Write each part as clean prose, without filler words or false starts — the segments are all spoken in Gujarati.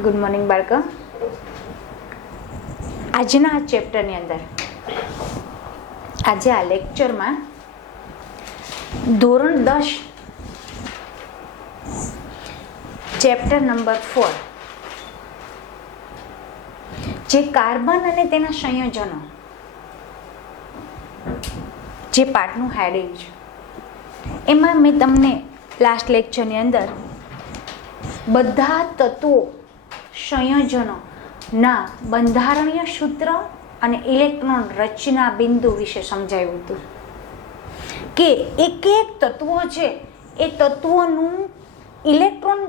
ગુડ મોર્નિંગ બાળકો. આજના આ ચેપ્ટરની અંદર આજે આ લેક્ચરમાં ધોરણ 10 ચેપ્ટર નંબર 4 જે કાર્બન અને તેના સંયોજનો જે પાઠનું હેડિંગ છે એમાં મેં તમને લાસ્ટ લેક્ચરની અંદર બધા તત્વો સંયોજનોના બંધારણીય સૂત્ર અને ઇલેક્ટ્રોન રચના બિંદુ વિશે સમજાવ્યું હતું કે એક એક તત્વો છે એ તત્વોનું ઇલેક્ટ્રોન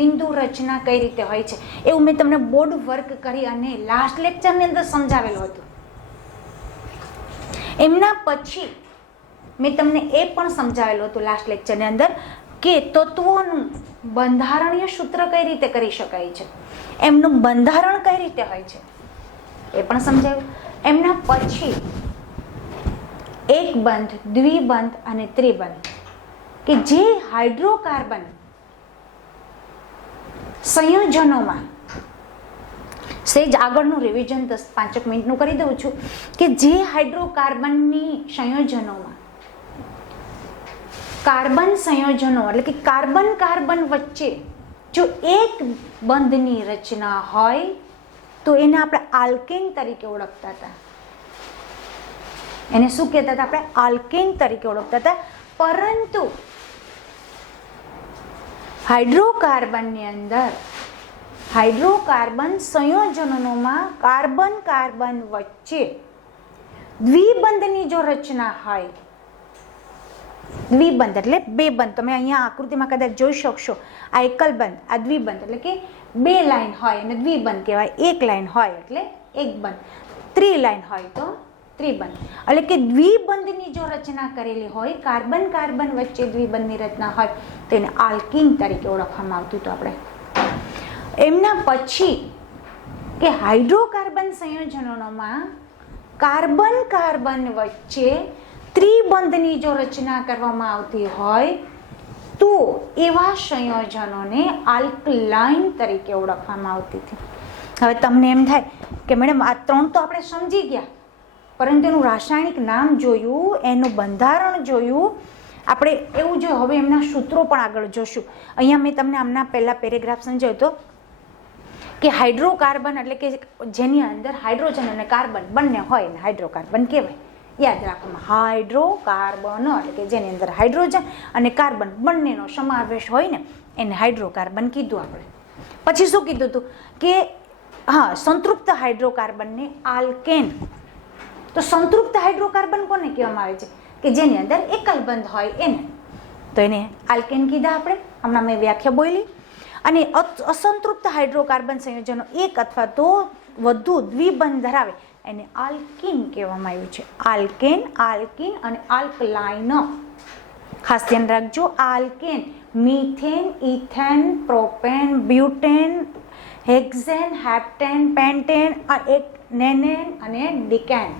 બિંદુ રચના કઈ રીતે હોય છે એવું મેં તમને બોર્ડ વર્ક કરી અને લાસ્ટ લેક્ચરની અંદર સમજાવેલું હતું. એમના પછી મેં તમને એ પણ સમજાવેલું હતું લાસ્ટ લેક્ચરની અંદર કે તત્વોનું બંધારણીય સૂત્ર કઈ રીતે કરી શકાય છે, એમનું બંધારણ કઈ રીતે હોય છે એ પણ સમજાવ્યું. એમના પછી એક બંધ, દ્વિબંધ અને ત્રિબંધ કે જે હાઇડ્રોકાર્બન સંયોજનોમાં સેજ આગળનું રિવિઝન 5 મિનિટનું કરી દઉં છું કે જે હાઇડ્રોકાર્બનની સંયોજનોમાં કાર્બન સંયોજનો એટલે કે કાર્બન કાર્બન વચ્ચે જો એક બંધની રચના હોય તો એને આપણે આલ્કેન તરીકે ઓળખતા હતા. એને શું કહેતા હતા? આપણે આલ્કેન તરીકે ઓળખતા હતા. પરંતુ હાઇડ્રોકાર્બનની અંદર હાઇડ્રોકાર્બન સંયોજનોમાં કાર્બન કાર્બન વચ્ચે દ્વિબંધની જો રચના હોય, દ્વિબંધ એટલે બે બંધ, તમે અહીંયા આકૃતિમાં કદાચ જોઈ શકશો, આ એકલ બંધ, આ દ્વિબંધ એટલે કે બે લાઈન હોય અને દ્વિબંધ કહેવાય, એક લાઈન હોય એટલે એક બંધ, ત્રિલાઈન હોય તો ત્રિબંધ. એટલે કે દ્વિબંધની જો રચના કરેલી હોય, કાર્બન કાર્બન વચ્ચે દ્વિબંધની રચના હોય તો એને આલ્કીન તરીકે ઓળખવામાં આવતું હતું આપણે. એમના પછી કે હાઇડ્રોકાર્બન સંયોજનોમાં કાર્બન કાર્બન વચ્ચે ત્રિબંધની જો રચના કરવામાં આવતી હોય તો એવા સંયોજનોને આલ્કલાઇન તરીકે ઓળખવામાં આવતી હતી. હવે તમને એમ થાય કે મેડમ આ ત્રણ તો આપણે સમજી ગયા, પરંતુ એનું રાસાયણિક નામ જોયું, એનું બંધારણ જોયું, આપણે એવું જોયું. હવે એમના સૂત્રો પણ આગળ જોશું. અહીંયા મેં તમને આમના પહેલા પેરેગ્રાફ સમજાવ્યો હતો કે હાઇડ્રોકાર્બન એટલે કે જેની અંદર હાઇડ્રોજન અને કાર્બન બંને હોય ને હાઇડ્રોકાર્બન કહેવાય. યાદ રાખવામાં, હાઇડ્રોકાર્બન એટલે કે જેની અંદર હાઇડ્રોજન અને કાર્બન બંનેનો સમાવેશ હોય ને એને હાઇડ્રોકાર્બન કીધું આપણે. પછી શું કીધું હતું કે હા, સંતૃપ્ત હાઇડ્રોકાર્બનને આલ્કેન. તો સંતૃપ્ત હાઇડ્રોકાર્બન કોને કહેવામાં આવે છે? કે જેની અંદર એકલ બંધ હોય એને, તો એને આલ્કેન કીધા આપણે. હમણાં મેં વ્યાખ્યા બોલી. અને અસંતૃપ્ત હાઇડ્રોકાર્બન સંયોજનો એક અથવા તો વધુ દ્વિબંધ ધરાવે એને આલ્કીન કહેવામાં આવ્યું છે. આલ્કેન, આલ્કીન અને આલ્કલાઇન. ખાસ ધ્યાન રાખજો, alkane methane, ethane, propane, butane, hexane, heptane, pentane, નેનેન અને ડિકેન,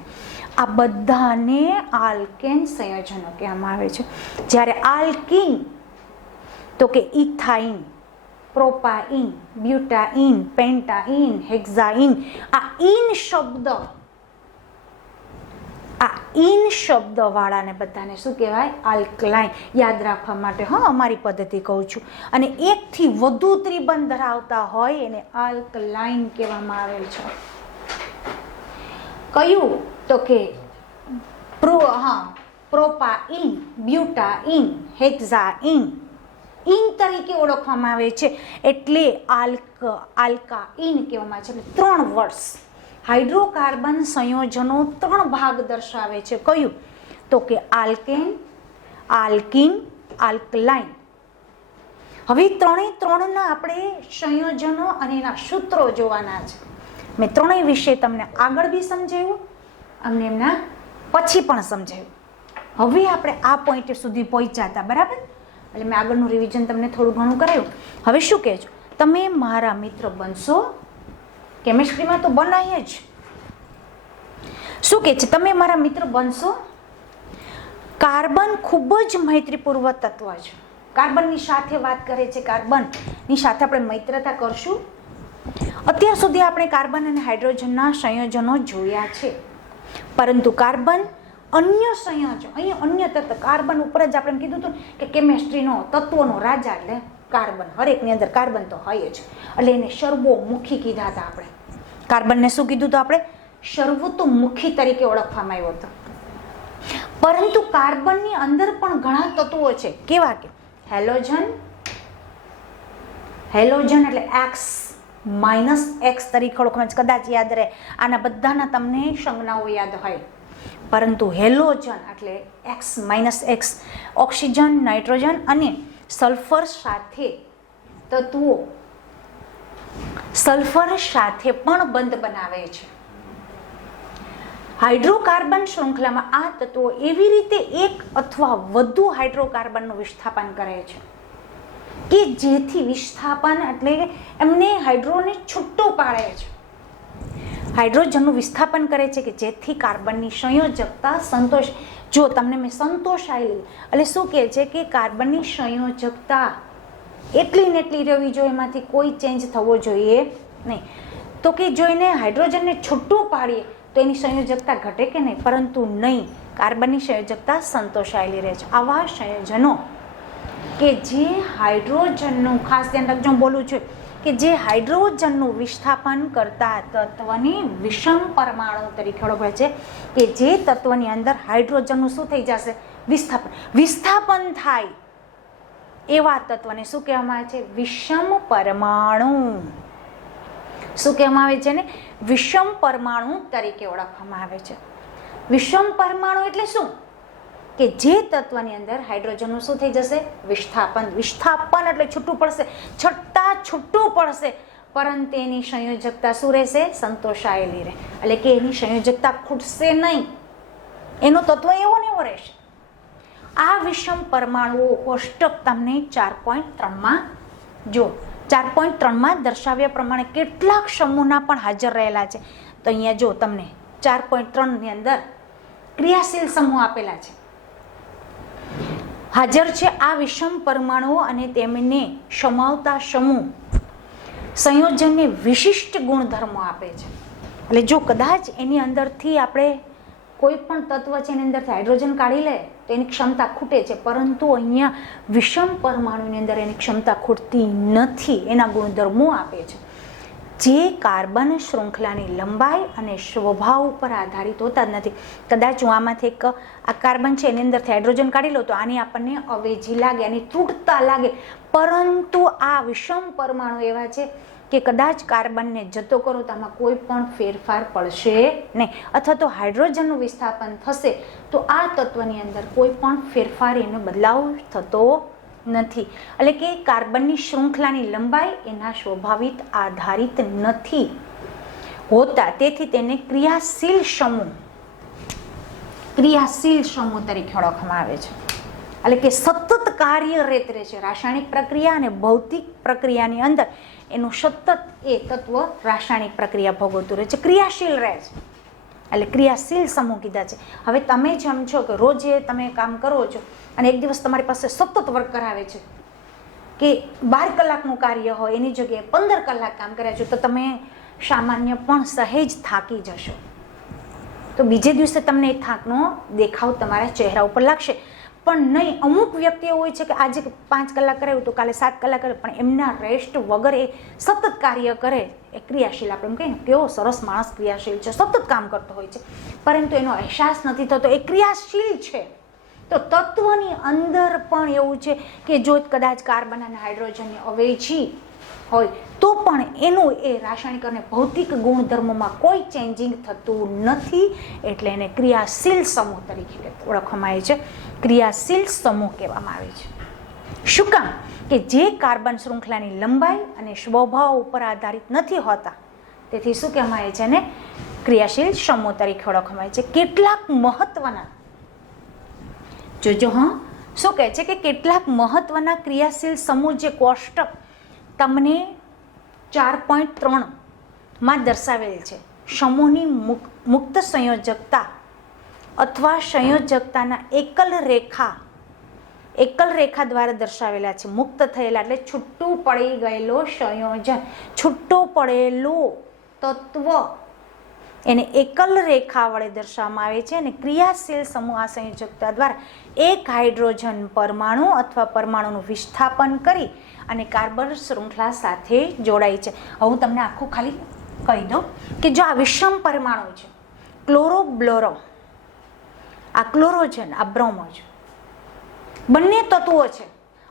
આ બધાને આલ્કેન સંયોજનો કહેવામાં આવે છે. જ્યારે આલ્કીન તો કે ઇથાઇન, પ્રોપાઇન, બ્યુટાઇન, પેન્ટાઇન, હેક્ઝાઇન, આ ઇન શબ્દ વાળાને બધાને શું કહેવાય? આલ્કલાઇન. યાદ રાખવા માટે હા, અમારી પદ્ધતિ કહું છું. અને એકથી વધુ ત્રિબંધ ધરાવતા હોય એને આલ્કલાઇન કહેવામાં આવેલ છે. કયું? તો કે પ્રોપાઇન, બ્યુટાઇન, હેક્ઝાઇન ઇન તરીકે ઓળખવામાં આવે છે. એટલે આલ્કાઇન કહેવામાં આવે છે. એટલે 3 વર્ષ હાઇડ્રોકાર્બન સંયોજનો 3 ભાગ દર્શાવે છે. કયું? તો કે આલ્કેન, આલ્કીન, આલ્કલાઇન. હવે ત્રણેયના આપણે સંયોજનો અને એના સૂત્રો જોવાના છે. મેં ત્રણેય વિશે તમને આગળ બી સમજાવ્યું અને એમના પછી પણ સમજાવ્યું. હવે આપણે આ પોઈન્ટ સુધી પહોંચ્યા હતા, બરાબર? એટલે મેં આગળનું રિવિઝન તમને થોડું ઘણું કરાવ્યું. હવે શું કહેજો? તમે મારા મિત્ર બનશો? કેમિસ્ટ્રીમાં તો બનાવીએ જ. શું કહે છે? તમે મારા મિત્ર બનશો? કાર્બન ખૂબ જ મૈત્રીપૂર્વક તત્વ છે. કાર્બનની સાથે વાત કરે છે, કાર્બનની સાથે આપણે મૈત્રતા કરશું અત્યાર સુધી આપણે કાર્બન અને હાઇડ્રોજનના સંયોજનો જોયા છે, પરંતુ કાર્બન અન્ય સંયોજન, અહીંયા અન્ય તત્વ કાર્બન ઉપર જ આપણે કીધું હતું કે કેમેસ્ટ્રીનો તત્વોનો રાજા એટલે કાર્બન, હરેકની અંદર કાર્બન તો હોય જ, એટલે એને સર્વોમુખી કીધા હતા આપણે. કાર્બનને શું કીધું હતું આપણે? સર્વતોમુખી તરીકે ઓળખવામાં આવ્યો હતો. પરંતુ કાર્બનની અંદર પણ ઘણા તત્વો છે. કેવા કે હેલોજન, હેલોજન એટલે X -X તરીકે ઓળખવામાં, કદાચ યાદ રહે, આના બધાના તમને સંજ્ઞાઓ યાદ હોય. પરંતુ હેલોજન એટલે X-X, ઓક્સિજન, નાઇટ્રોજન અને સલ્ફર સાથે તત્વો સલ્ફર સાથે પણ બંધ બનાવે છે. હાઇડ્રોકાર્બન શૃંખલામાં આ તત્વો એવી રીતે એક અથવા વધુ હાઇડ્રોકાર્બનનું વિસ્થાપન કરે છે કે જેથી વિસ્થાપન એટલે એમને હાઇડ્રોને છૂટો પાડે છે. હાઇડ્રોજનનું વિસ્થાપન કરે છે કે જેથી કાર્બનની સંયોજકતા સંતોષ. જો તમને મેં સંતોષાયેલી એટલે શું કહે છે કે કાર્બનની સંયોજકતા એટલી ને એટલી રહેવી જોઈએ, એમાંથી કોઈ ચેન્જ થવો જોઈએ નહીં. તો કે જો એને હાઇડ્રોજનને છૂટું પાડીએ તો એની સંયોજકતા ઘટે કે નહીં? પરંતુ નહીં, કાર્બનની સંયોજકતા સંતોષાયેલી રહે છે. આવા સંયોજનો કે જે હાઇડ્રોજનનું, ખાસ ધ્યાન રાખજો હું બોલું છું, કે જે હાઇડ્રોજનનું વિસ્થાપન કરતા તત્વની વિષમ પરમાણુ તરીકે ઓળખાય છે, કે જે તત્વની અંદર હાઇડ્રોજનનું શું થઈ જશે? વિસ્થાપન થાય એવા તત્વને શું કહેવામાં આવે છે? વિષમ પરમાણુ. શું કહેવામાં આવે છે ને? વિષમ પરમાણુ તરીકે ઓળખવામાં આવે છે. વિષમ પરમાણુ એટલે શું? કે જે તત્વની અંદર હાઇડ્રોજનનું શું થઈ જશે? વિસ્થાપન. વિસ્થાપન એટલે છૂટું પડશે, છૂટું પડશે, પરંતુ એની સંયોજકતા શું રહેશે? સંતોષાયેલી રહે. એટલે કે એની સંયોજકતા ખૂટશે નહીં, એનો તત્વ એવો ને એવો રહેશે. આ વિષમ પરમાણુઓ કોષ્ટક તમને 4.3માં જો 4.3માં દર્શાવ્યા પ્રમાણે કેટલાક સમૂહના પણ હાજર રહેલા છે. તો અહીંયા જો તમને 4.3ની અંદર ક્રિયાશીલ સમૂહ આપેલા છે, હાજર છે આ વિષમ પરમાણુઓ અને તેમને સમાવતા સમૂહ સંયોજનને વિશિષ્ટ ગુણધર્મો આપે છે. એટલે જો કદાચ એની અંદરથી આપણે કોઈ પણ તત્વ છે એની અંદરથી હાઇડ્રોજન કાઢી લે તો એની ક્ષમતા ખૂટે છે, પરંતુ અહીંયા વિષમ પરમાણુની અંદર એની ક્ષમતા ખૂટતી નથી, એના ગુણધર્મો આપે છે જે કાર્બન શૃંખલાની લંબાઈ અને સ્વભાવ ઉપર આધારિત હોતા જ નથી. કદાચ હું આમાંથી એક આ કાર્બન છે એની અંદરથી હાઇડ્રોજન કાઢી લો તો આની આપણને અવેજી લાગે, આની તૂટતા લાગે, પરંતુ આ વિષમ પરમાણુ એવા છે કે કદાચ કાર્બનને જતો કરો તો આમાં કોઈ પણ ફેરફાર પડશે નહીં, અથવા તો હાઇડ્રોજનનું વિસ્થાપન થશે તો આ તત્વની અંદર કોઈ પણ ફેરફાર, એનો બદલાવ થતો નથી. એટલે કે કાર્બનની શૃંખલાની લંબાઈ એના સ્વાભાવિક આધારિત નથી હોતા, તેથી તેને ક્રિયાશીલ સમૂહ તરીકે ઓળખવામાં આવે છે. એટલે કે સતત કાર્યરત રહે છે. રાસાયણિક પ્રક્રિયા અને ભૌતિક પ્રક્રિયાની અંદર એનું સતત એ તત્વ રાસાયણિક પ્રક્રિયા ભોગવતું રહે છે, ક્રિયાશીલ રહે છે. એટલે ક્રિયાશીલ સમૂહ કીધા છે. હવે તમે જેમ છો કે રોજે તમે કામ કરો છો અને એક દિવસ તમારી પાસે સતત વર્ક કરાવે છે કે 12 કલાકનું કાર્ય હોય એની જગ્યાએ 15 કલાક કામ કર્યા છો, તો તમે સામાન્ય પણ સહેજ થાકી જશો. તો બીજે દિવસે તમને એ થાકનો દેખાવ તમારા ચહેરા ઉપર લાગશે. પણ નહીં, અમુક વ્યક્તિઓ હોય છે કે આજે 5 કલાક કરાવ્યું તો કાલે 7 કલાક કરે, પણ એમના રેસ્ટ વગર એ સતત કાર્ય કરે. એ ક્રિયાશીલ, આપણે એમ કહીએ ને કેવો સરસ માણસ ક્રિયાશીલ છે, સતત કામ કરતો હોય છે, પરંતુ એનો અહેસાસ નથી થતો, એ ક્રિયાશીલ છે. તો તત્વની અંદર પણ એવું છે કે જો કદાચ કાર્બન અને હાઇડ્રોજનની અવેજી હોય તો પણ એનું એ રાસાયણિક અને ભૌતિક ગુણધર્મોમાં કોઈ ચેન્જિંગ થતું નથી, એટલે એને ક્રિયાશીલ સમૂહ તરીકે ઓળખવામાં આવે છે. ક્રિયાશીલ સમૂહ કહેવામાં આવે છે. શું કામ? કે જે કાર્બન શૃંખલાની લંબાઈ અને સ્વભાવ ઉપર આધારિત નથી હોતા, તેથી શું કહેવામાં આવે છે? એને ક્રિયાશીલ સમૂહ તરીકે ઓળખવામાં આવે છે. કેટલાક મહત્વના જોજો, શું કહે છે કે કેટલાક મહત્વના ક્રિયાશીલ સમૂહ જે કોષ્ટક તમને 4.3માં દર્શાવેલ છે. સમૂહની મુક્ત સંયોજકતા અથવા સંયોજકતાના એકલ રેખા એકલ રેખા દ્વારા દર્શાવેલા છે. મુક્ત થયેલા એટલે છૂટું પડી ગયેલો સંયોજન, છૂટું પડેલું તત્વ એને એકલ રેખા વડે દર્શાવવામાં આવે છે. અને ક્રિયાશીલ સમૂહ આ સંયોજકતા દ્વારા એક હાઇડ્રોજન પરમાણુ અથવા પરમાણુનું વિસ્થાપન કરી અને કાર્બન શૃંખલા સાથે જોડાય છે. હવે હું તમને આખું ખાલી કહી દઉં કે જો આ વિષમ પરમાણુ છે, ક્લોરો બ્લોરો, આ ક્લોરોજન, આ બ્રોમો છે, બંને તત્વો છે.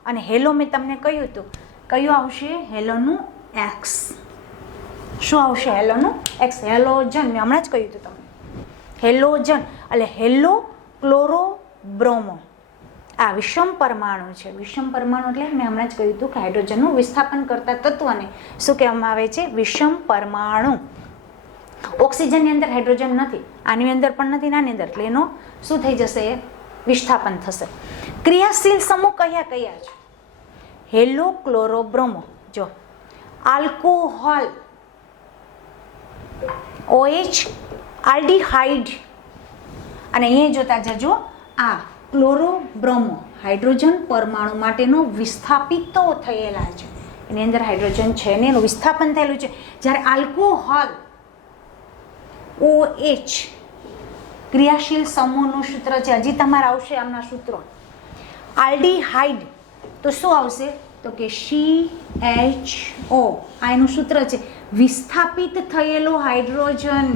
અને હેલો મેં તમને કહ્યું હતું, કયું આવશે? હેલોનું એક્સ. શું આવશે? હેલોનું એક્સ. હેલોજન મેં હમણાં જ કહ્યું હતું તમને, હેલોજન એટલે હેલો ક્લોરો બ્રોમો. આ વિષમ પરમાણુ છે. વિષમ પરમાણુ એટલે મેં હમણાં જ કહ્યું હતું કે હાઇડ્રોજનનું વિસ્થાપન કરતા તત્વને શું કહેવામાં આવે છે? વિષમ પરમાણુ. ઓક્સિજનની અંદર હાઇડ્રોજન નથી, આની અંદર પણ નથી, આની અંદર, એટલે એનો શું થઈ જશે? વિસ્થાપન થશે. ક્રિયાશીલ સમૂહ કયા કયા છે? Hello chloro bromo. જો આલ્કોહોલ, OH, આલ્ડીહાઇડ, અને અહીંયા જોતા જજો આ ક્લોરો બ્રોમો હાઇડ્રોજન પરમાણુ માટેનો વિસ્થાપિત થયેલા છે. એની અંદર હાઇડ્રોજન છે ને એનું વિસ્થાપન થયેલું છે. જ્યારે આલ્કોહોલ, OH ક્રિયાશીલ સમૂહનું સૂત્ર છે. હજી તમારે આવશે આમના સૂત્રો. આલ્ડીહાઇડ તો શું આવશે? તો કે CHO. આ એનું સૂત્ર છે. વિસ્થાપિત થયેલો હાઇડ્રોજન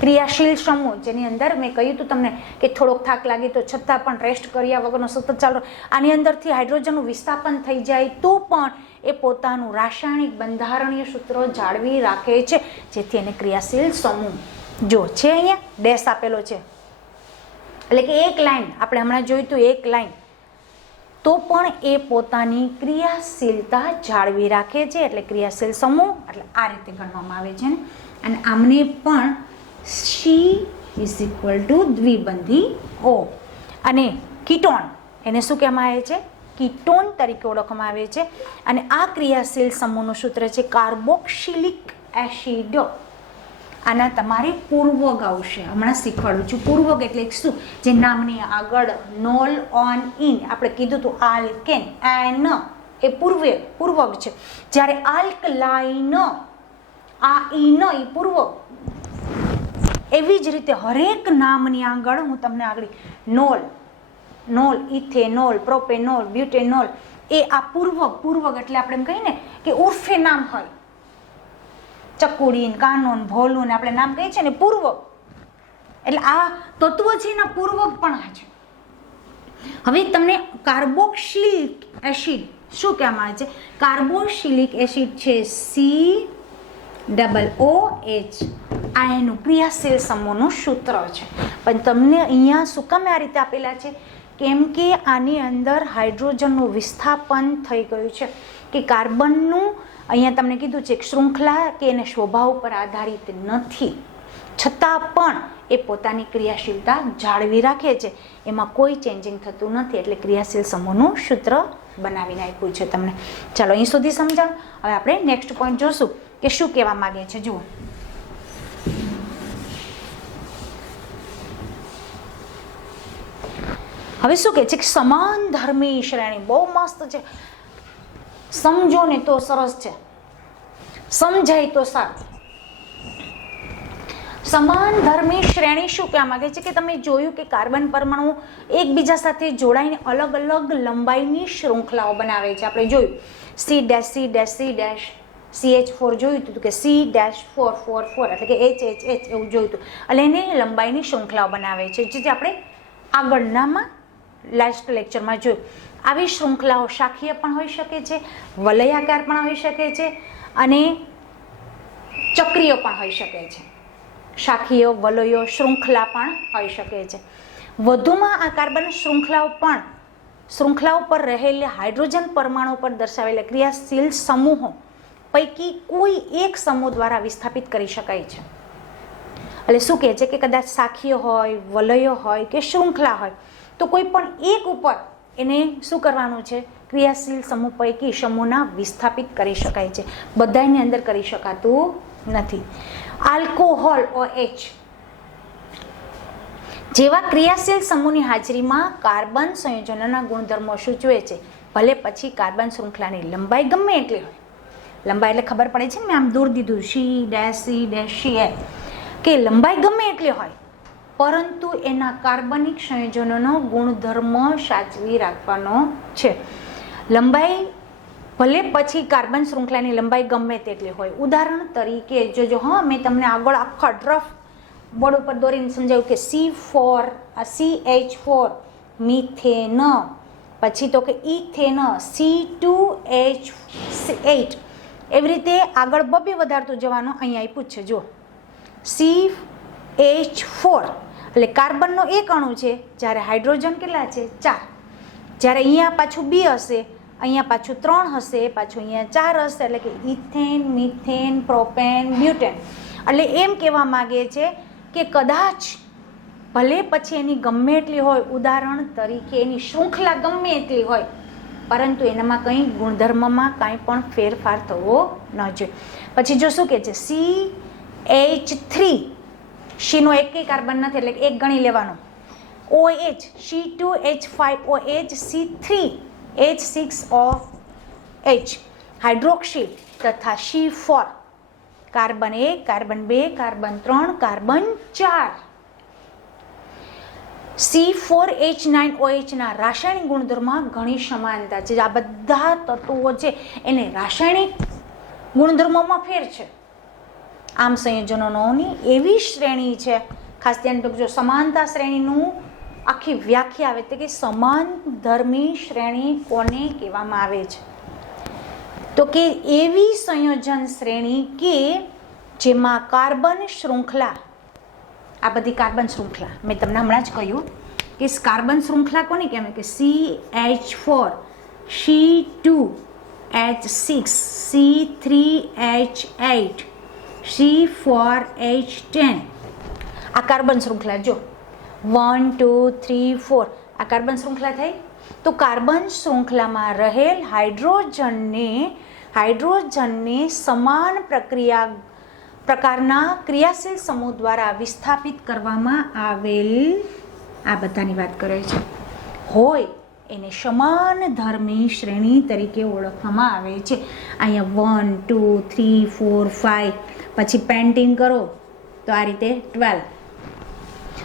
ક્રિયાશીલ સમૂહ, જેની અંદર મેં કહ્યું હતું તમને કે થોડોક થાક લાગે તો છતાં પણ રેસ્ટ કર્યા વગરનો સતત ચાલુ, આની અંદરથી હાઇડ્રોજનનું વિસ્થાપન થઈ જાય તો પણ એ પોતાનું રાસાયણિક બંધારણીય સૂત્રો જાળવી રાખે છે, જેથી એને ક્રિયાશીલ સમૂહ જો છે. અહીંયા ડેશ આપેલો છે એટલે કે એક લાઈન, આપણે હમણાં જોયું હતું એક લાઈન, તો પણ એ પોતાની ક્રિયાશીલતા જાળવી રાખે છે. એટલે ક્રિયાશીલ સમૂહ એટલે આ રીતે ગણવામાં આવે છે ને. અને આમને પણ C= દ્વિબંધી O. અને કીટોન એને શું કહેવામાં આવે છે? કીટોન તરીકે ઓળખવામાં આવે છે. અને આ ક્રિયાશીલ સમૂહનું સૂત્ર છે કાર્બોક્સિલિક એસિડ. આના તમારે પૂર્વક આવશે, હમણાં શીખવાડું છું. પૂર્વક એટલે શું? જે નામની આગળ નોલ ઓન ઇન આપણે કીધું હતું, આલ્કેન, એન એ પૂર્વક છે. જ્યારે આલ્કલાઇન, આ ઇન એ પૂર્વક. એવી જ રીતે હરેક નામની આગળ હું તમને આગળ નોલ, ઇથેનોલ, પ્રોપેનોલ, બ્યુટેનોલ, એ આ પૂર્વક એટલે આપણે એમ કહીએ ને કે ઉર્ફે નામ હોય. ચકુડીન, કાનોન, ભોલું આપણે નામ કહીએ છીએ ને પૂર્વક, એટલે આ તત્વ છે એના પૂર્વક પણ છે. હવે તમને કાર્બોક્સિલિક એસિડ શું કહેવામાં આવે છે? કાર્બોક્સિલિક એસિડ છે COOH. આ એનું ક્રિયાશીલ સમૂહનું સૂત્ર છે. પણ તમને અહીંયા શું કામ આ રીતે આપેલા છે? કેમ કે આની અંદર હાઇડ્રોજનનું વિસ્થાપન થઈ ગયું છે. કે કાર્બનનું અહીંયા તમને કીધું છે શૃંખલા કે એને સ્વભાવ પર આધારિત નથી, છતાં પણ એ પોતાની ક્રિયાશીલતા જાળવી રાખે છે. એમાં કોઈ ચેન્જિંગ થતું નથી. એટલે ક્રિયાશીલ સમૂહનું સૂત્ર બનાવીને આપ્યું છે તમને. ચાલો અહીં સુધી સમજાવ. હવે આપણે નેક્સ્ટ પોઈન્ટ જોશું કે શું કહેવા માંગે છે. જુઓ, હવે શું કહે છે કે સમાન ધર્મી શ્રેણી. બહુ મસ્ત છે, સમજો ને તો સરસ છે, સમજાય તો સારું. સમાન ધર્મી શ્રેણી શું કહેવા માંગે છે? કે તમે જોયું કે કાર્બન પરમાણુ એકબીજા સાથે જોડાઈને અલગ અલગ લંબાઈની શૃંખલાઓ બનાવે છે. આપણે જોયું CH4 જોયું હતું કે C-444 એટલે કે HH એવું જોયું હતું. એટલે એને લંબાઈની શૃંખલાઓ બનાવે છે, જે આપણે આગળનામાં લાસ્ટ લેક્ચરમાં જોયું. આવી શૃંખલાઓ શાખીય પણ હોઈ શકે છે, વલયાકાર પણ હોઈ શકે છે અને ચક્રીય પણ હોઈ શકે છે. શાખીય, વલયો, શૃંખલા પણ હોઈ શકે છે. વધુમાં આ કાર્બન શૃંખલાઓ પર રહેલા હાઇડ્રોજન પરમાણુ પર દર્શાવેલા ક્રિયાશીલ સમૂહો પૈકી કોઈ એક સમૂહ દ્વારા વિસ્થાપિત કરી શકાય છે. એટલે શું કહે છે કે કદાચ શાખીય હોય, વલયો હોય કે શૃંખલા હોય, તો કોઈ પણ એક ઉપર એને શું કરવાનું છે? ક્રિયાશીલ સમૂહ પૈકી સમૂહના વિસ્થાપિત કરી શકાય છે. બધાની અંદર કરી શકાતું નથી. આલ્કોહોલ OH જેવા ક્રિયાશીલ સમૂહની હાજરીમાં કાર્બન સંયોજનોના ગુણધર્મો સૂચવે છે. ભલે પછી કાર્બન શૃંખલાની લંબાઈ ગમે એટલી હોય, લંબાઈ એટલે ખબર પડે છે ને, મેં આમ દૂર દીધું C', કે લંબાઈ ગમે એટલી હોય, પરંતુ એના કાર્બનિક સંયોજનોનો ગુણધર્મ સાચવી રાખવાનો છે. લંબાઈ ભલે પછી કાર્બન શૃંખલાની લંબાઈ ગમે તેટલી હોય. ઉદાહરણ તરીકે જોજો, હા, મેં તમને આગળ આખા રફ બોર્ડ ઉપર દોરીને સમજાવ્યું કે CH4 મિથેન, પછી તો કે ઇથેન C2H8, એવી રીતે આગળ બબે વધારતું જવાનું. અહીંયા આપ્યું છે જો, CH4 એટલે કાર્બનનો એક અણુ છે, જ્યારે હાઇડ્રોજન કેટલા છે? 4. જ્યારે અહીંયા પાછું B હશે, અહીંયા પાછું 3 હશે, પાછું અહીંયા 4 હશે, એટલે કે ઇથેન, મિથેન, પ્રોપેન, બ્યુટેન. એટલે એમ કહેવા માગે છે કે કદાચ ભલે પછી એની ગમે એટલી હોય, ઉદાહરણ તરીકે એની શૃંખલા ગમે એટલી હોય, પરંતુ એનામાં કંઈ ગુણધર્મમાં કાંઈ પણ ફેરફાર થવો ન જોઈએ. પછી જો શું કહે છે? CH3, સીનો એકેય કાર્બન નથી એટલે એક ગણી લેવાનો. OH, C2H5OH, C3H6OH, હાઇડ્રોક્સિલ તથા C4, carbon 1, carbon 2, carbon 3, carbon 4. C4H9OH ના રાસાયણિક ગુણધર્મમાં ઘણી સમાનતા છે. આ બધા તત્વો છે એને રાસાયણિક ગુણધર્મોમાં ફેર છે. આમ સંયોજનોની એવી શ્રેણી છે, ખાસ ધ્યાન રાખજો, સમાનતા શ્રેણીનું આખી વ્યાખ્યા આવે કે સમાન ધર્મી શ્રેણી કોને કહેવામાં આવે છે? તો કે એવી સંયોજન શ્રેણી કે જેમાં કાર્બન શૃંખલા, આ બધી કાર્બન શૃંખલા મેં તમને હમણાં જ કહ્યું કે કાર્બન શૃંખલા કોને કહેવાય? કે CH4, C2H6, C3H8, C4H10. આ કાર્બન શૃંખલા જો 1, 2, 3, 4 આ કાર્બન શૃંખલા થઈ. તો કાર્બન શૃંખલામાં રહેલ હાઇડ્રોજનને સમાન પ્રકારના ક્રિયાશીલ સમૂહ દ્વારા વિસ્થાપિત કરવામાં આવેલ, આ બધાની વાત કરે છે, હોય એને સમાન ધર્મી શ્રેણી તરીકે ઓળખવામાં આવે છે. અહીંયા 1, 2, 3, 4, 5, પછી પેન્ટિંગ કરો તો આ રીતે 12.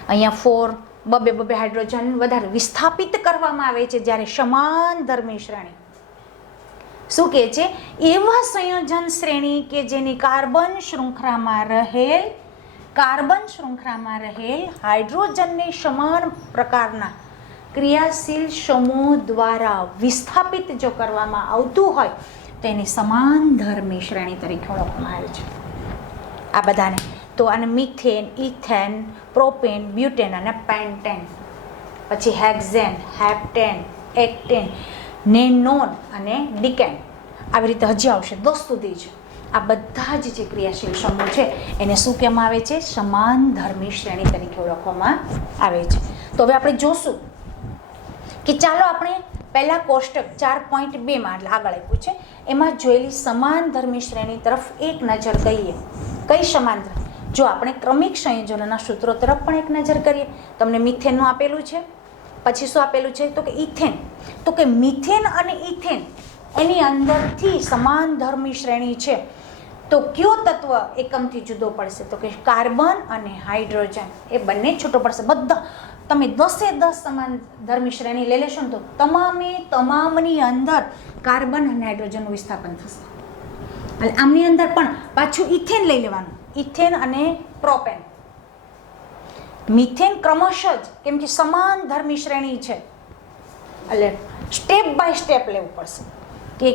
અહીંયા 4 બબે હાઇડ્રોજન વધારે વિસ્થાપિત કરવામાં આવે છે જ્યારે સમાન ધર્મી શ્રેણી. શું કહે છે? એવા સંયોજન શ્રેણી કે જેની કાર્બન શૃંખલામાં રહેલ હાઇડ્રોજનને સમાન પ્રકારના ક્રિયાશીલ સમૂહ દ્વારા વિસ્થાપિત જો કરવામાં આવતું હોય તો એની સમાન ધર્મી શ્રેણી તરીકે ઓળખવામાં આવે છે. આ બધાને તો આને મિથેન, ઇથેન, પ્રોપેન, બ્યુટેન અને પેન્ટેન, પછી હેક્ઝેન, હેપ્ટેન, એક્ટેન, નેનોન અને ડિકેન, આવી રીતે હજી આવશે 10 સુધી જ. આ બધા જ જે ક્રિયાશીલ સમૂહ છે એને શું કહેવામાં આવે છે? સમાન ધર્મી શ્રેણી તરીકે ઓળખવામાં આવે છે. તો હવે આપણે જોશું કે ચાલો આપણે પહેલા કોષ્ટક 4.2માં એટલે આગળ આપ્યું છે એમાં જોયેલી સમાન ધર્મી શ્રેણી તરફ એક નજર કરીએ. કઈ સમાન? જો આપણે ક્રમિક સંયોજનોના સૂત્રો તરફ પણ એક નજર કરીએ. તમને મિથેનનું આપેલું છે, પછી શું આપેલું છે? તો કે ઇથેન. તો કે મિથેન અને ઇથેન એની અંદરથી સમાન ધર્મી શ્રેણી છે. તો કયો તત્વ એકમથી જુદો પડશે? તો કે કાર્બન અને હાઇડ્રોજન એ બંને છૂટો પડશે. બધા તમે 10 સમાન ધર્મી શ્રેણી લઈ લેશો ને તો તમામની અંદર કાર્બન અને હાઇડ્રોજનનું વિસ્થાપન થશે. એટલે આમની અંદર પણ પાછું ઇથેન લઈ લેવાનું, ઇથેન અને પ્રોપેન. મિથેન ક્રમશઃ જ, કેમ કે સમાન ધર્મી શ્રેણી છે એટલે સ્ટેપ બાય સ્ટેપ લેવું પડશે કે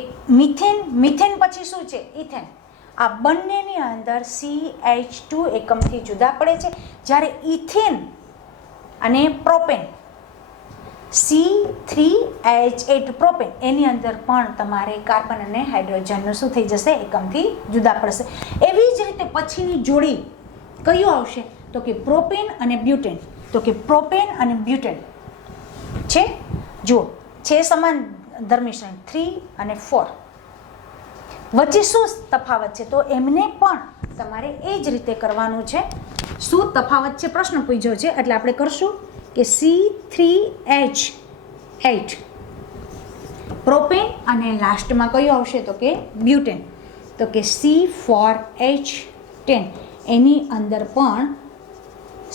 મિથેન પછી શું છે? ઇથેન. આ બંનેની અંદર CH2 એકમથી જુદા પડે છે, જ્યારે ઇથેન અને પ્રોપેન C3H8 પ્રોપેન એની અંદર પણ તમારે કાર્બન અને હાઇડ્રોજનનું શું થઈ જશે? એકમથી જુદા પડશે. એવી જ રીતે પછીની જોડી કયું આવશે? તો કે પ્રોપેન અને બ્યુટેન. તો કે પ્રોપેન અને બ્યુટેન છે, જુઓ છે સમાન ધર્મી શ્રેણી 3 અને 4. વચ્ચે શું તફાવત છે? તો એમને પણ તમારે એ જ રીતે કરવાનું છે. શું તફાવત છે પ્રશ્ન પૂછ્યો છે એટલે આપણે કરશું કે C3H8 પ્રોપેન અને લાસ્ટમાં કયું આવશે તો કે બ્યુટેન, તો કે C4H10 એની અંદર પણ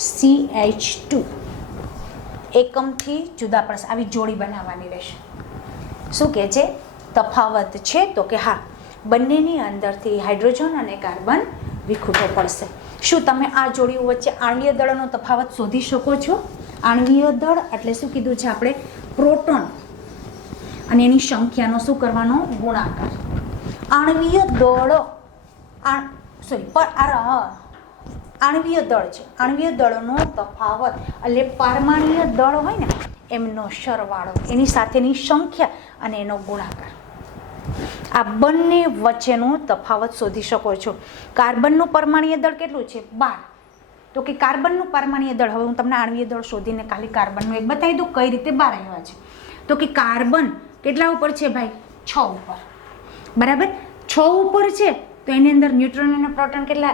CH2 એકમથી જુદા પડશે. આવી જોડી બનાવવાની રહેશે. શું કહે છે તફાવત છે તો કે હા બંનેની અંદરથી હાઇડ્રોજન અને કાર્બન વિખૂટો પડશે. શું તમે આ જોડીઓ વચ્ચે આણ્વીય દળનો તફાવત શોધી શકો છો? આણ્વીય દળ એટલે શું કીધું છે આપણે? પ્રોટોન અને એની સંખ્યાનો શું કરવાનો? ગુણાકાર. આણ્વીય દળ આણ્વીય દળ છે. આણ્વીય દળનો તફાવત એટલે પારમાણ્વીય દળ હોય ને એમનો સરવાળો, એની સાથેની સંખ્યા અને એનો ગુણાકાર. આ બંને વચ્ચેનો તફાવત શોધી શકો છો. કાર્બનનું પરમાણ્વીય દળ કેટલું છે? 12. તો કે કાર્બનનું પરમાણ્વીય દળ, હવે હું તમને આણ્વીય દળ શોધીને ખાલી કાર્બનનું એક બતાવી દઉં કઈ રીતે 12 આવ્યા છે. તો કે કાર્બન કેટલા ઉપર છે ભાઈ? 6 ઉપર. બરાબર, 6 ઉપર છે તો એની અંદર ન્યુટ્રોન અને પ્રોટોન કેટલા,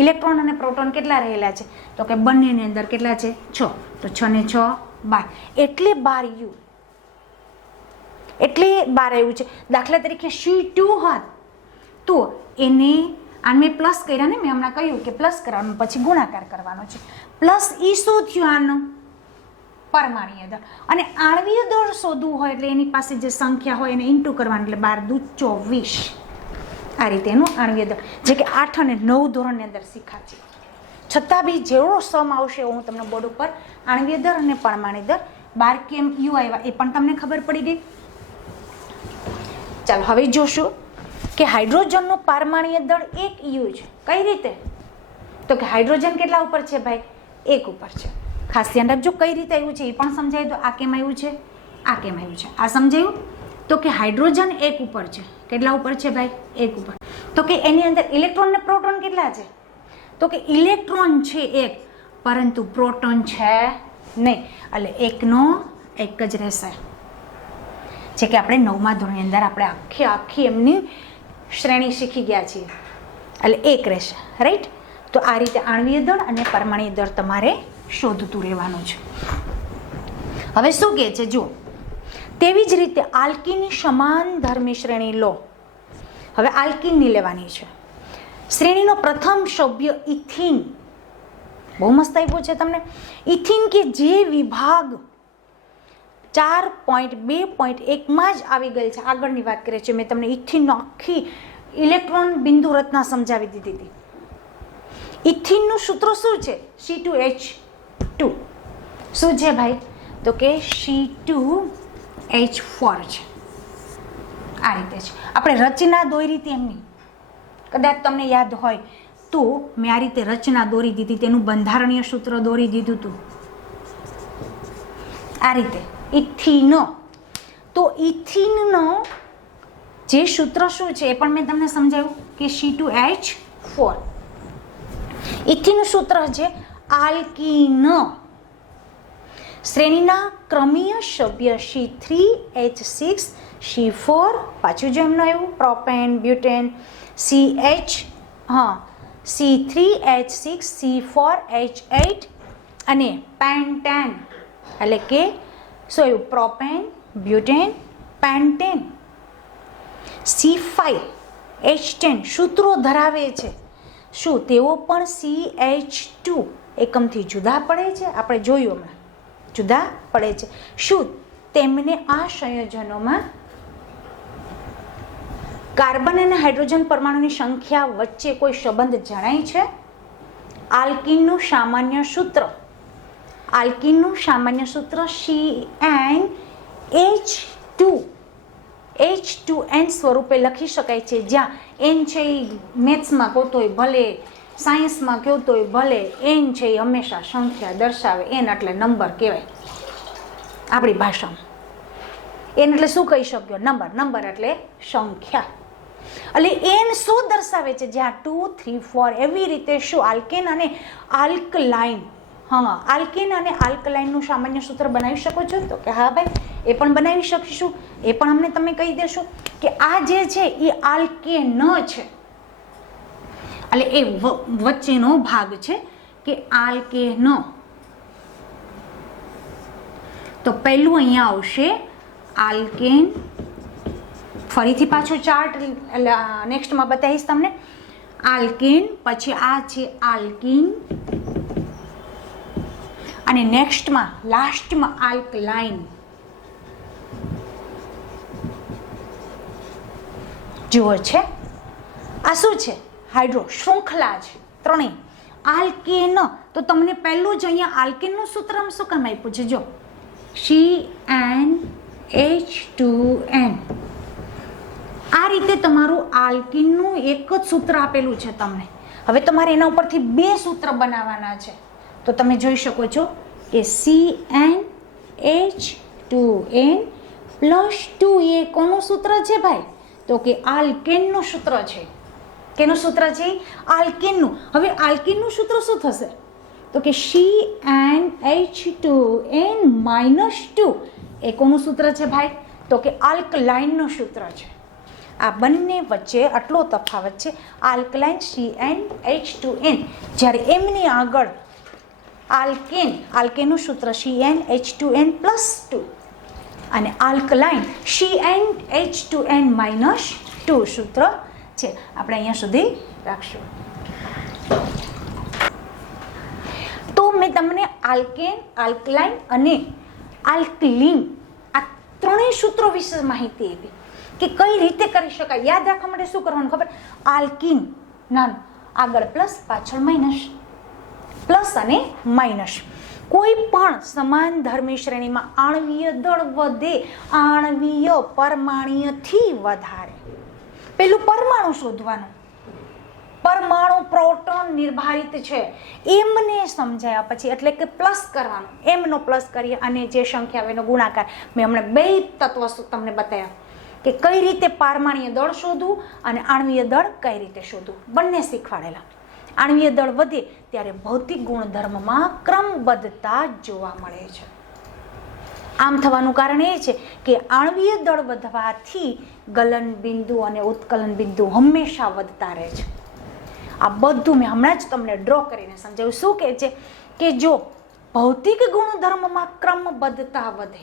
ઇલેક્ટ્રોન અને પ્રોટોન કેટલા રહેલા છે? તો કે બંનેની અંદર કેટલા છે? 6. તો 6 ને 6 12, એટલે 12U, એટલે 12 આવ્યું છે. દાખલા તરીકે C2 હોત તો એને આને મેં પ્લસ કર્યા ને, મેં હમણાં કહ્યું કે પ્લસ કરવાનું પછી ગુણાકાર કરવાનો છે. પ્લસ ઈ શું થયું? આનો પરમાણ્વીય દળ. અને આણ્વીય દળ શોધવું હોય એટલે એની પાસે જે સંખ્યા હોય એને ઇન્ટુ કરવાનું, એટલે 12 દુ 24. આ રીતે એનું આણ્વીય દળ, જે કે 8 અને 9 ધોરણની અંદર શીખા છે. છતાં બી જેવડો સમ આવશે એવું હું તમને બોર્ડ ઉપર આણ્વીય દળ અને પરમાણ્વીય દળ 12 કેમ યુ આવ્યા એ પણ તમને ખબર પડી ગઈ. ચાલો હવે જોશું કે હાઇડ્રોજનનું પરમાણ્વીય દળ 1 છે. કઈ રીતે? તો કે હાઇડ્રોજન કેટલા ઉપર છે ભાઈ? 1 ઉપર છે. ખાસ ધ્યાન રાખજો કઈ રીતે આવ્યું છે એ પણ સમજાય. તો આ કેમ આવ્યું છે, આ કેમ આવ્યું છે, આ સમજાયું? તો કે હાઇડ્રોજન 1 ઉપર છે. કેટલા ઉપર છે ભાઈ? 1 ઉપર. તો કે એની અંદર ઇલેક્ટ્રોન ને પ્રોટોન કેટલા છે? તો કે ઇલેક્ટ્રોન છે 1 પરંતુ પ્રોટોન છે નહીં, એટલે 1 નો 1 જ રહેશે. જે કે આપણે 9મા ધોરણની અંદર આપણે આખી એમની શ્રેણી શીખી ગયા છીએ, એટલે 1 રહેશે. રાઈટ? તો આ રીતે આણ્વીય દળ અને પરમાણ્વીય દળ તમારે શોધતું રહેવાનું છે. હવે શું કહે છે જો, તેવી જ રીતે આલ્કીનની સમાન ધર્મી શ્રેણી લો. હવે આલ્કીનની લેવાની છે. શ્રેણીનો પ્રથમ સભ્ય ઇથિન, બહુ મસ્ત આપ્યું છે તમને. ઇથિન કે જે વિભાગ 4.2.1માં જ આવી ગયેલ છે. આગળની વાત કરીએ છીએ, મેં તમને ઇથિનનો આખી ઇલેક્ટ્રોન બિંદુ રચના સમજાવી દીધી હતી. ઇથિનનું સૂત્ર શું છે? C2H2. શું છે ભાઈ? તો કે C2H4 છે. આ રીતે છે. આપણે રચના દોરી હતી એમની, કદાચ તમને યાદ હોય તો મેં આ રીતે રચના દોરી દીધી, તેનું બંધારણીય સૂત્ર દોરી દીધું હતું આ રીતે. ઇથિન, તો ઇથિનનો જે સૂત્ર શું છે એ પણ મેં તમને સમજાવ્યું કે C2H4. ઇથિનનું સૂત્ર છે આલ્કીન. શ્રેણીના ક્રમીય સભ્ય C3H6 C4, પાછું જો એમનું આવ્યું પ્રોપેન, બ્યુટેન, C3H6 C4H8 અને પેન્ટેન, એટલે કે શું આવ્યું? Propane, butane, pentane. C5H10 સૂત્રો ધરાવે છે. શું તેઓ પણ CH2 એકમથી જુદા પડે છે? આપણે જોયું હમણાં જુદા પડે છે. શું તેમને આ સંયોજનોમાં કાર્બન અને હાઇડ્રોજન પરમાણુની સંખ્યા વચ્ચે કોઈ સંબંધ જણાય છે? આલ્કીનનું સામાન્ય સૂત્ર, આલ્કીનનું સામાન્ય સૂત્ર CnH2n સ્વરૂપે લખી શકાય છે, જ્યાં n છે એ મેથ્સમાં કહો તોય ભલે, સાયન્સમાં કહો તોય ભલે, n છે એ હંમેશા સંખ્યા દર્શાવે. n એટલે નંબર કહેવાય આપણી ભાષામાં. n એટલે શું કહી શક્યો? નંબર. નંબર એટલે સંખ્યા. એટલે n શું દર્શાવે છે? જ્યાં 2, 3, 4 એવી રીતે. શું આલ્કેન અને આલ્કલાઇન, હા આલ્કેન અને આલ્કલાઇનનું સામાન્ય સૂત્ર બનાવી શકો છો? તો કે હા ભાઈ એ પણ બનાવી શકીશું. એ પણ અમને તમે કહી દેશો કે આ જે છે એ આલ્કેન છે, એટલે એ વચ્ચેનો ભાગ છે કે આલ્કેન, તો પહેલું અહીંયા આવશે આલ્કેન. ફરીથી પાછો ચાર્ટ નેક્સ્ટમાં બતાવીશ તમને. આલ્કેન, પછી આ છે આલ્કીન, અને નેક્સ્ટમાં લાસ્ટમાં આલ્કલાઇન. જુઓ છે આ શું છે? હાઇડ્રો શૃંખલા છે ત્રણેય. આલ્કેન, તો તમને પહેલું જ અહીંયા આલ્કેનનું સૂત્ર શું કામ આપ્યું છે? જો CnH2n. આ રીતે તમારું આલ્કીનનું એક જ સૂત્ર આપેલું છે તમને. હવે તમારે એના ઉપરથી બે સૂત્ર બનાવવાના છે. તો તમે જોઈ શકો છો કે CnH2n +2 એ કોનું સૂત્ર છે ભાઈ? તો કે આલ્કેનનું સૂત્ર છે. કેનું સૂત્ર છે? આલ્કેનનું. હવે આલ્કેનનું સૂત્ર શું થશે? તો કે CnH2n -2 એ કોનું સૂત્ર છે ભાઈ? તો કે આલ્કલાઇનનું સૂત્ર છે. આ બંને વચ્ચે આટલો તફાવત છે. આલ્કલાઇન CnH2n, જ્યારે એમની આગળ આલ્કેનનું સૂત્ર CnH2n +2 અને આલ્કલાઇન CnH2n -2 સૂત્ર છે. આપણે અહીંયા સુધી રાખશું. તો મેં તમને આલ્કેન, આલ્કલાઇન અને આલ્કલીન આ ત્રણેય સૂત્રો વિશે માહિતી આપી કે કઈ રીતે કરી શકાય. યાદ રાખવા માટે શું કરવાનું ખબર? આલ્કીન નાનું, આગળ પ્લસ, પાછળ માઇનસ, પ્લસ અને માઇનસ. કોઈ પણ સમાન ધર્મી શ્રેણીમાં આણ્વીય દળ વધે, આણ્વીય પરમાણુથી વધારે. પેલું પરમાણુ શોધવાનું. પરમાણુ પ્રોટોન નિર્ધારિત છે એમને સમજાયા પછી, એટલે કે પ્લસ કરવાનું. એમનો પ્લસ કરીએ અને જે સંખ્યા આવે એનો ગુણાકાર. મેં હમણાં બે તત્વ તમને બતાવ્યા કે કઈ રીતે પરમાણ્વીય દળ શોધવું અને આણ્વીય દળ કઈ રીતે શોધવું, બંને શીખવાડેલા. આણ્વીય દળ વધે ત્યારે ભૌતિક ગુણધર્મમાં ક્રમબદ્ધતા જોવા મળે છે. આમ થવાનું કારણ એ છે કે આણ્વીય દળ વધવાથી ગલન બિંદુ અને ઉત્કલન બિંદુ હંમેશા વધતા રહે છે. આ બધું મેં હમણાં જ તમને ડ્રો કરીને સમજાવ્યું. શું કહે છે કે જો ભૌતિક ગુણધર્મમાં ક્રમબદ્ધતા વધે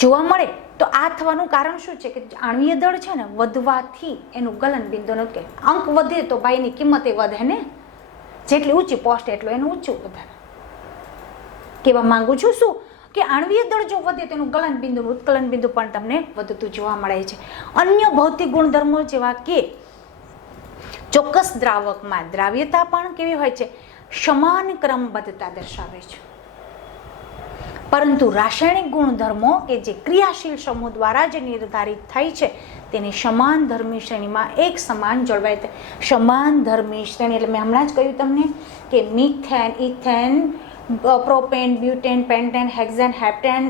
જોવા મળે તો આ થવાનું કારણ શું છે કે આણ્વીય દળ છે ને વધવાથી એનું ગલન બિંદુનું કે અંક વધે તો ભાઈની કિંમત એ વધે ને. જેટલી ઊંચી પોસ્ટ એટલું એનું ઊંચું વધારે. કહેવા માંગુ છું શું કે આણ્વીય દળ જો વધે તો એનું ગલન બિંદુ, ઉત્કલન બિંદુ પણ તમને વધતું જોવા મળે છે. અન્ય ભૌતિક ગુણધર્મો જેવા કે ચોક્કસ દ્રાવકમાં દ્રાવ્યતા પણ કેવી હોય છે? સમાન ક્રમબદ્ધતા દર્શાવે છે. પરંતુ રાસાયણિક ગુણધર્મો કે જે ક્રિયાશીલ સમૂહ દ્વારા જે નિર્ધારિત થાય છે તેની સમાન ધર્મી શ્રેણીમાં એક સમાન જળવાય છે. સમાન ધર્મી શ્રેણી એટલે મેં હમણાં જ કહ્યું તમને કે methane, ethane, propane, butane, pentane, hexane, heptane,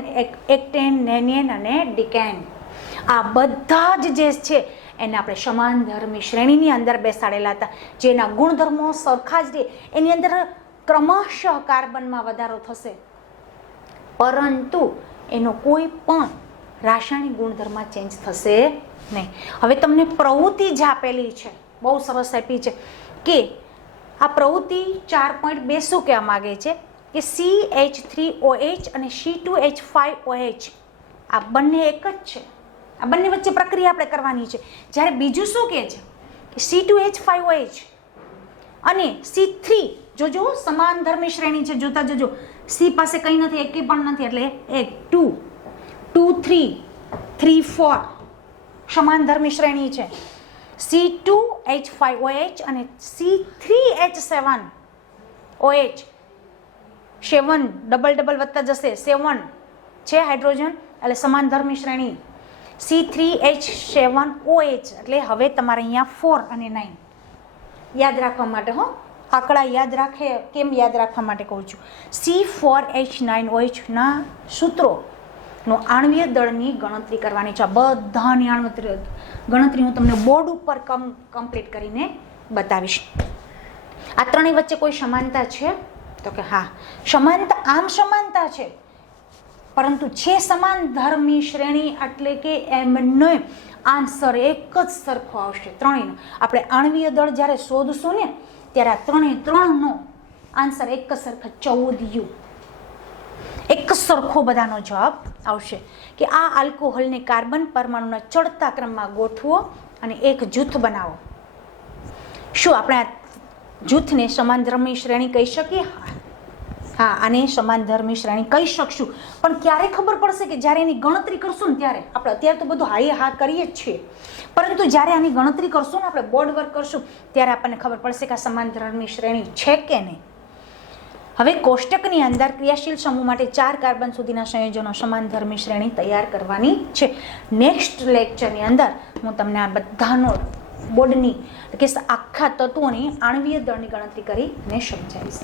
octane, nonane અને ડિકેન, આ બધા જ જે છે એને આપણે સમાન ધર્મી શ્રેણીની અંદર બેસાડેલા હતા. જેના ગુણધર્મો સરખા જ રહે, એની અંદર ક્રમશઃ કાર્બનમાં વધારો થશે પરંતુ એનો કોઈ પણ રાસાયણિક ગુણધર્મ ચેન્જ થશે નહીં. હવે તમને પ્રવૃત્તિ જ આપેલી છે, બહુ સરસ આપી છે કે આ પ્રવૃત્તિ 4.2 શું કહેવા માગે છે કે CH3OH અને C2H5OH આ બંને એક જ છે. આ બંને વચ્ચે પ્રક્રિયા આપણે કરવાની છે. જ્યારે બીજું શું કહે છે કે C2H5OH અને C3, જોજો સમાન ધર્મી શ્રેણી છે, જોતા જજો. C પાસે કંઈ નથી, એકે પણ નથી, એટલે 2, 2, 3, 3, 4 સમાન ધર્મી શ્રેણી છે. C2H5OH અને C3H7OH, 7 ડબલ વત્તા જશે, 7 છે હાઇડ્રોજન એટલે સમાન ધર્મી શ્રેણી. C3H7OH એટલે હવે તમારે અહીંયા 4 અને 9 યાદ રાખવા માટે. આંકડા યાદ રાખે કેમ યાદ રાખવા માટે કહું છું. C4H9OH ના સૂત્રોનો આણ્વીય દળની ગણતરી કરવાની છે. બધાની ગણતરી હું તમને બોર્ડ ઉપર કમ્પ્લીટ કરીને બતાવીશ. આ ત્રણેય વચ્ચે કોઈ સમાનતા છે? તો કે હા, સમાનતા આમ સમાનતા છે પરંતુ છે સમાન ધર્મી શ્રેણી એટલે કે એમનો આન્સર એક જ સરખો આવશે ત્રણેયનો. આપણે આણ્વીય દળ જ્યારે શોધશું ને ત્યારે આ ત્રણનો આન્સર એક સરખા 14 યુ, એક સરખો બધાનો જવાબ આવશે કે આ આલ્કોહોલને કાર્બન પરમાણુના ચડતા ક્રમમાં ગોઠવો અને એક જૂથ બનાવો. શું આપણે આ જૂથને સમાનધર્મી શ્રેણી કહી શકીએ? હા, આને સમાનધર્મી શ્રેણી કહી શકશું. પણ ક્યારે ખબર પડશે કે જ્યારે એની ગણતરી કરશું ને ત્યારે. આપણે અત્યારે તો બધું હા કરીએ જ છીએ, પરંતુ જ્યારે આની ગણતરી કરશું ને, આપણે બોર્ડ વર્ક કરશું, ત્યારે આપણને ખબર પડશે કે આ સમાનધર્મી શ્રેણી છે કે નહીં. હવે કોષ્ટકની અંદર ક્રિયાશીલ સમૂહ માટે 4 કાર્બન સુધીના સંયોજનો સમાનધર્મી શ્રેણી તૈયાર કરવાની છે. નેક્સ્ટ લેક્ચરની અંદર હું તમને આ બધાનો બોર્ડની કે આખા તત્વોની આણ્વીય દળની ગણતરી કરીને સમજાવીશ.